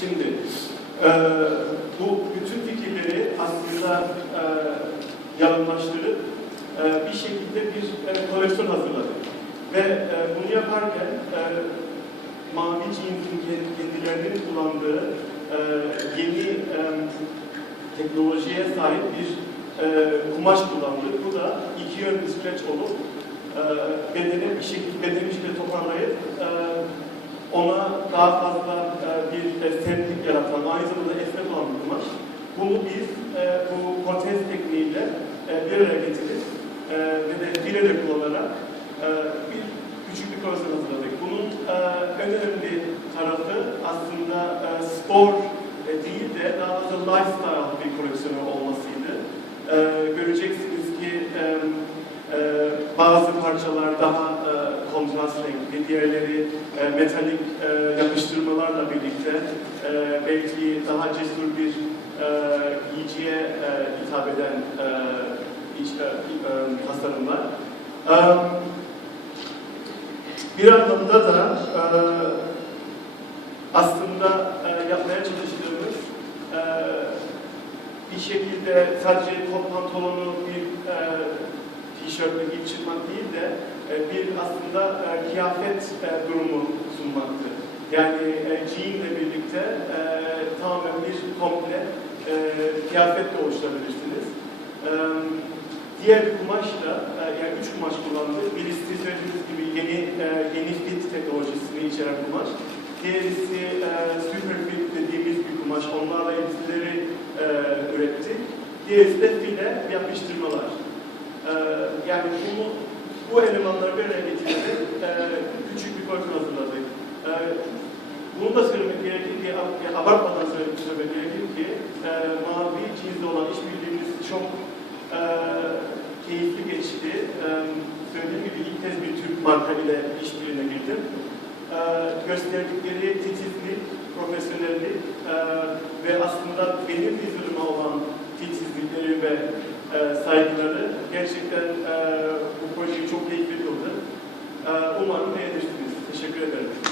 Şimdi e, bu bütün fikirleri aslında e, yalınlaştırıp e, bir şekilde bir e, koleksiyon hazırladık. Ve e, bunu yaparken e, mavi cinsin kendilerinin kullandığı e, yeni e, teknolojiye sahip bir e, kumaş kullandık. Bu da iki yönlü streç olup e, bedeni bir şekilde bedeni bir toparlayıp e, ona daha fazla e, bir e, sertlik yaratan, aynı zamanda esnek olan bir kumaş. Bunu biz e, bu protez tekniğiyle e, bir araya getirip e, ve de bilerek kullanarak e, bir küçük bir koleksiyon hazırladık. Bunun e, en önemli tarafı aslında e, spor e, değil de daha fazla lifestyle bir koleksiyonu olmasıydı. E, göreceksiniz ki e, e, bazı parçalar daha renkli, diğerleri e, metalik e, yapıştırmalarla birlikte e, belki daha cesur bir e, giyiciye e, hitap eden e, iç, e, e, tasarımlar. E, bir anlamda da e, aslında e, yapmaya çalıştığımız e, bir şekilde sadece kot pantolonu bir e, tişörtle giyip çıkmak değil de aslında e, kıyafet e, durumu sunmaktı. Yani e, jeanle birlikte e, tamamen bir komple e, kıyafet de oluşturabilirsiniz. E, diğer bir kumaş da, e, yani üç kumaş kullandık. Birisi söylediğiniz gibi yeni e, yeni fit teknolojisini içeren kumaş. Diğerisi e, super fit dediğimiz bir kumaş. Onlarla elbiseleri e, ürettik. Diğerisi de file yapıştırmalar. Ee, yani bunu, bu elemanları bir araya getirdik, ee, küçük bir koleksiyon hazırladık. Ee, bunu da söylemek gerekir ki, abartmadan söylemek, gerekir ki, e, mavi cihazda olan işbirliğimiz çok e, keyifli geçti. E, söylediğim gibi ilk kez bir Türk marka ile işbirliğine girdim. E, gösterdikleri titizlik, profesyonellik e, ve aslında benim vizyonerime olan titizlikleri ve e, saygıları gerçekten e, çok keyifli kıldı. E, umarım beğenirsiniz. Teşekkür ederim.